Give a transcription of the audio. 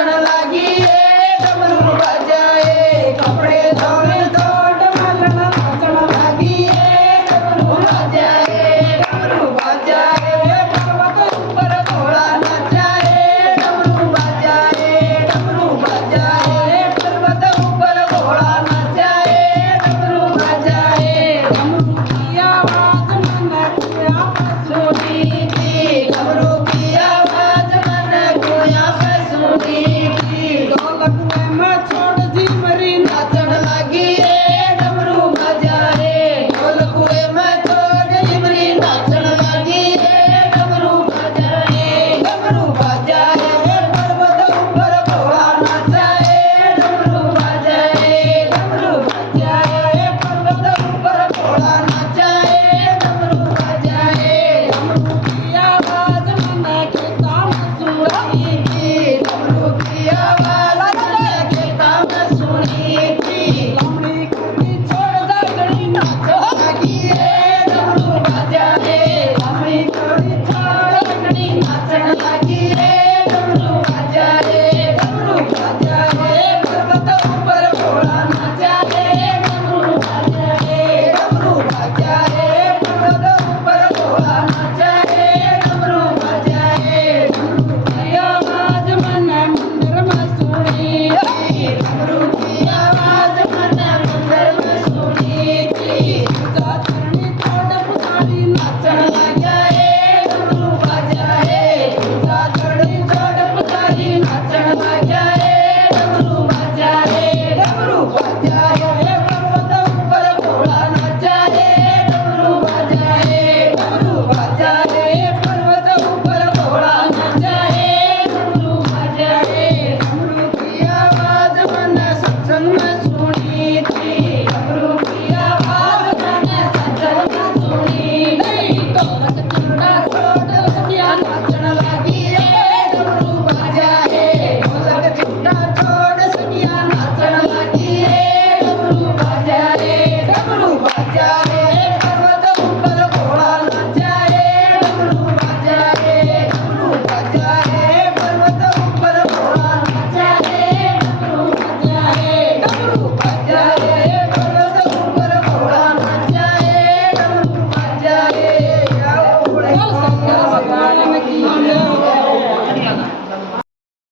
बजन लागी डमरू बजाए कपड़े धोने धो